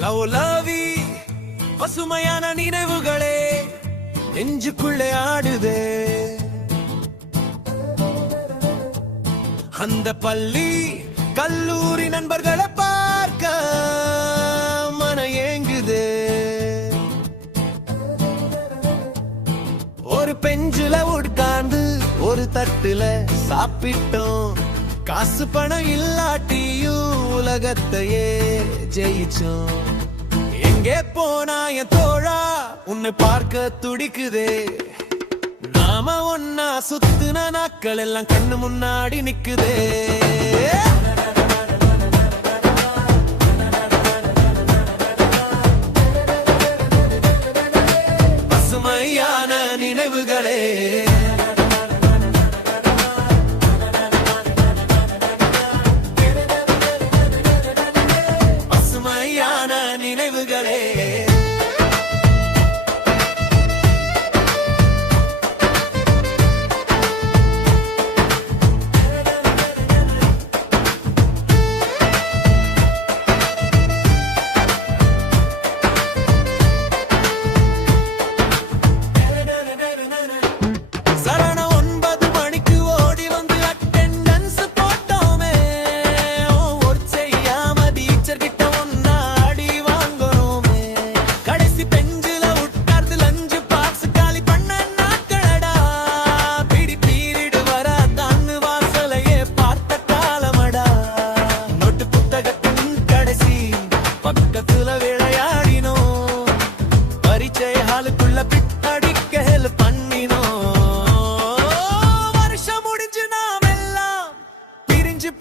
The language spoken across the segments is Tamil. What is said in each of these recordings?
லவ்லாவி பசுமையான நினைவுகளே நெஞ்சுக்குள்ளே ஆடுதே. அந்த பள்ளி கல்லூரி நண்பர்களை பார்க்க மன ஏங்குதே. ஒரு பெஞ்சில உட்கார்ந்து ஒரு தட்டுல சாப்பிட்டோம். காசு பணம் இல்லாட்டியும் உலகத்தையே ஜெயிச்சோம். எங்கே போனா என் தோழா உன்னை பார்க்க துடிக்குதே. நாம ஒன்னா சுத்துன நாட்கள் எல்லாம் கண்ணு முன்னாடி நிக்குதே. பசுமையான நினைவுகளே பசுமையான நினைவுகளே.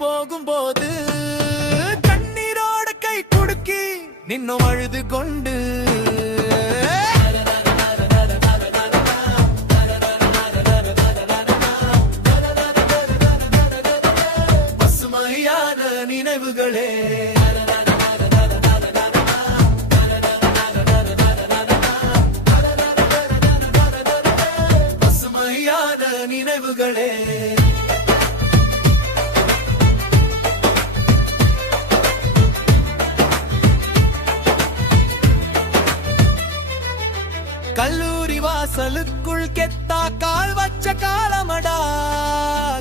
போகும்போது கண்ணீரோட கை குடுக்கி நின்னும் அழுது கொண்டு பசுமையான நினைவுகளே பசுமையான நினைவுகளே. கல்லூரி வாசலுக்குள் கெத்தா கால் வச்ச காலமடா.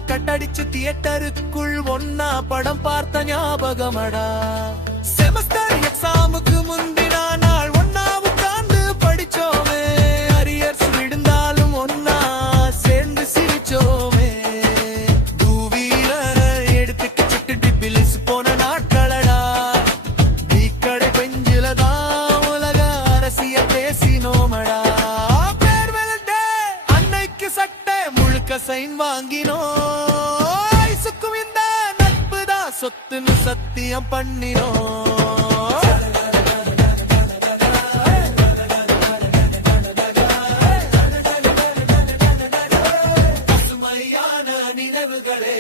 கட்டடிச்சு தியேட்டருக்குள் ஒன்னா படம் பார்த்த ஞாபகமடா. செமஸ்டர் எக்ஸாமுக்கு முந்தினா நாள் ஒன்னா உட்கார்ந்து படிச்சோமே. அரியர்ஸ் விழுந்தாலும் ஒன்னா சேர்ந்து சிரிச்சோமே. டூவீலர் எடுத்துக்கு சுட்டு டிபிலிஸ் போன நாட்களடா. டீக்கடை பெஞ்சில தான் உலக அரசியல் பேசினோமடா. சைன் வாங்கினோம். ஐசுக்கும் இந்த நட்பு தான் சொத்துன்னு சத்தியம் பண்ணினோம். பசுமையான நினைவுகளே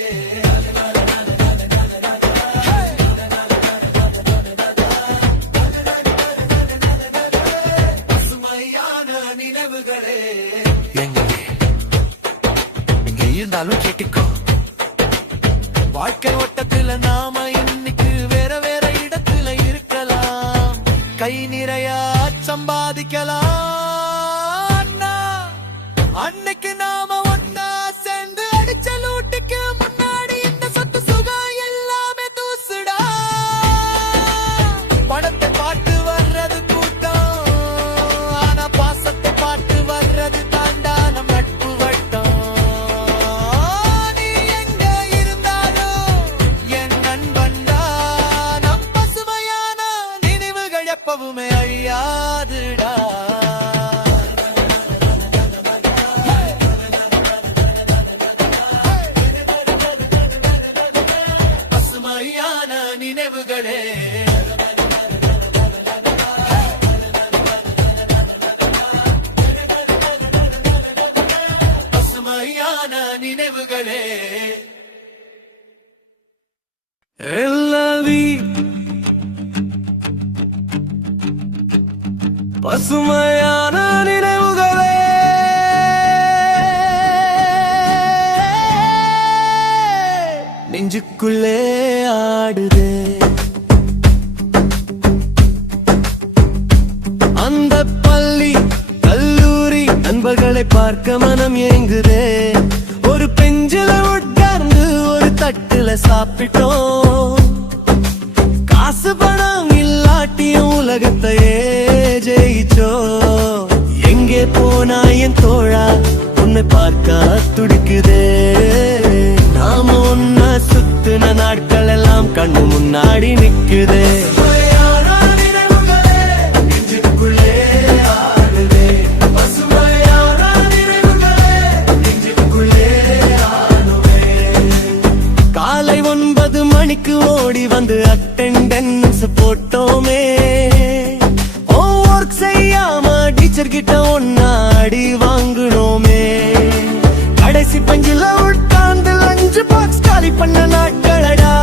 பசுமையான நினைவுகளே. இருந்தாலும் கேட்டுக்கோ, வாழ்க்கை ஓட்டத்துல நாம இன்னைக்கு வேற வேற இடத்துல இருக்கலாம். கை நிறைய சம்பாதிக்கலாம். அன்னைக்கு நாம ஒன்னா சேர்ந்து அடிச்ச லூட்டுக்கு முன்னாடி இந்த சொத்து சுகம் எல்லாமே தூசுடா. பணத்தை பாட்டு வர்றது கூட்டம், ஆனா பாசத்தை பாட்டு வர்றது தாண்டா நம் நட்பு வட்டம். எப்பவுமே அழியாதுடா. பசுமையான நினைவுகளே பசுமையான நினைவுகளே. எல்லாவி பசுமையான நினைவுகளே நெஞ்சுக்குள்ளே ஆடுதே. ஏங்குதே. ஒரு பெஞ்சில உட்கார்ந்து ஒரு தட்டுல சாப்பிட்டோம். காசு பணம் இல்லாட்டியும் உலகத்தையே ஜெயிச்சோம். எங்கே போனா என் தோழா உன்னை பார்க்க துடிக்குதே. நாம ஒன்னா சுத்துன நாட்கள் எல்லாம் கண்ணு முன்னாடி நிக்குதே. காலை 9 மணிக்கு ஓடி வந்து அட்டெண்டன்ஸ் போட்டோமே. ஒர்க் செய்யாம டீச்சர் கிட்ட ஒன்னாடி வாங்கணுமே. கடைசி பஞ்சில உட்கார்ந்து லஞ்ச் பாக்ஸ் காலி பண்ண நாட்களடா.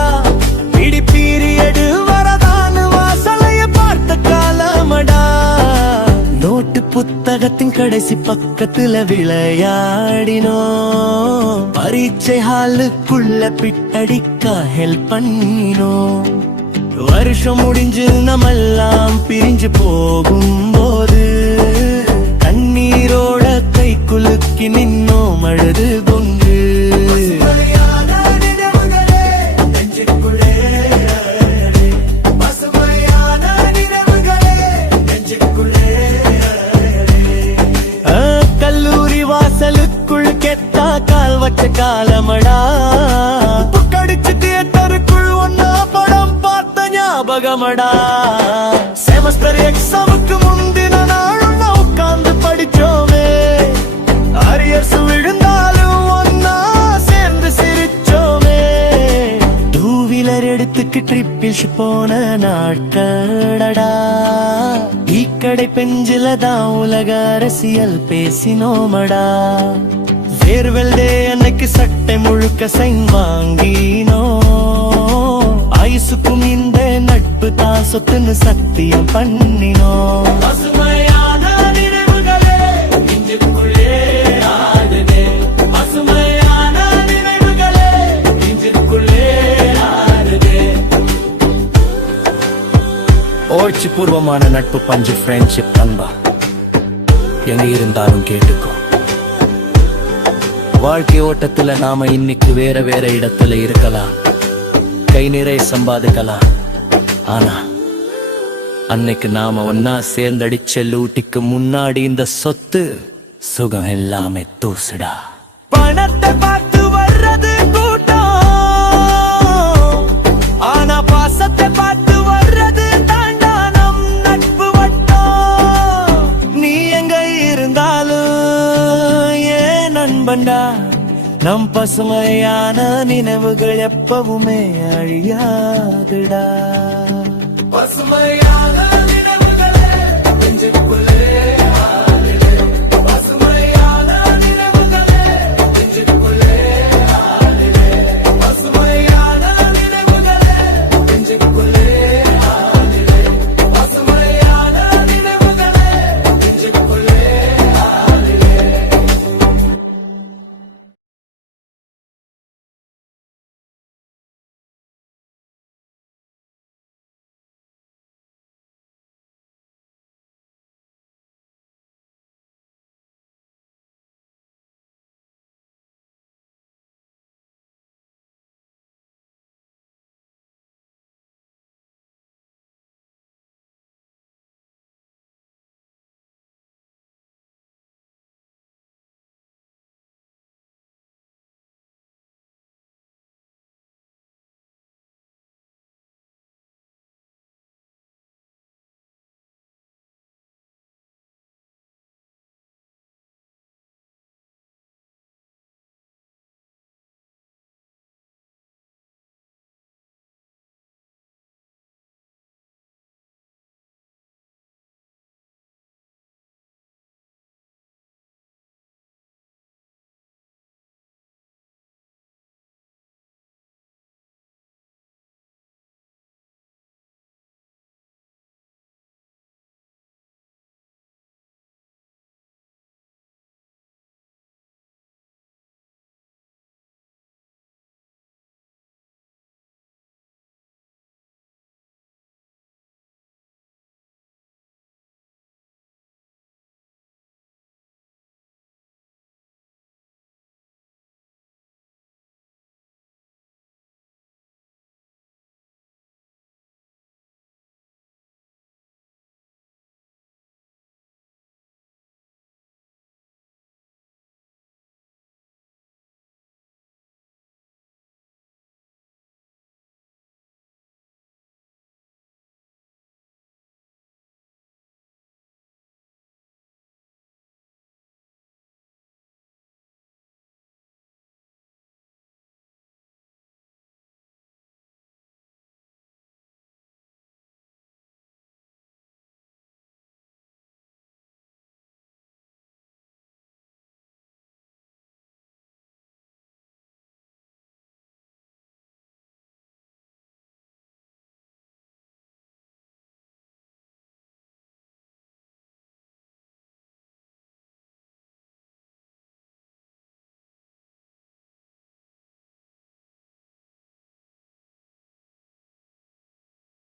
பிடி பீரியடு வரதான்னு வாசலைய பார்த்த காலமடா. நோட்டு புத்தகத்தின் கடைசி பக்கத்துல விளையாடினோம். பரீட்சை ஹாலுக்குள்ள பிட்டடிக்க ஹெல்ப் பண்ணினோம். வருஷம் முடிஞ்சு நம்மெல்லாம் பிரிஞ்சு போகும்போது கண்ணீரோட கை குலுக்கி நின்னோம் அழுது கொண்டு. கல்லூரி வாசலுக்குள் கெத்தா கால் வச்ச காலமடா. கடிச்சு தியேட்டருக்குள் ஒன்னா படம் பார்த்த ஞாபகமடா. செமஸ்டர் எக்ஸாமுக்கு முந்தின நாளும் உட்கார்ந்து படிச்சோமே. அரியர்ஸ் விழுந்தாலும் ஒன்னா சேர்ந்து சிரிச்சோமே. 2 வீலர் எடுத்துக்கு ட்ரிப்பில் போன நாட்களடா. டீ கடை பெஞ்சில தான் உலக அரசியல் பேசினோமடா. ஃபேர்வெல் டே அன்னைக்கு சட்டை முழுக்க சைன் வாங்கினோ. ஐசுக்கும் இந்த நட்பு தான் சொத்துன்னு சத்தியம் பண்ணினோ. பசுமையான நினைவுகளே நெஞ்சுக்குள்ளே ஆடுதே. பசுமையான நினைவுகளே நெஞ்சுக்குள்ளே ஆடுதே. உணர்ச்சி பூர்வமான நட்பு பஞ்சு ஃப்ரெண்ட்ஷிப் நண்பா. எங்க இருந்தாலும் கேட்டுக்கோ. வாழ்க்கை ஓட்டத்துல நாம இன்னைக்கு வேற வேற இடத்துல இருக்கலாம். கை நிறைய சம்பாதிக்கலாம். ஆனா அன்னைக்கு நாம ஒன்னா சேர்ந்தடிச்ச லூட்டிக்கு முன்னாடி இந்த சொத்து சுகம் எல்லாமே தூசுடா. பணத்தை பார்த்து வர்றது கூட்டம். ஆனா பாசத்தை பார்த்து வர்றது தாண்டா நம் நட்பு வட்டம். நீ எங்க இருந்தாலும் ஏன் நண்பன்டா. நம் பசுமையான நினைவுகள் எப்பவுமே அழியாதுடா. பசுமையான நினைவுகளே நெஞ்சுக்குள்ளே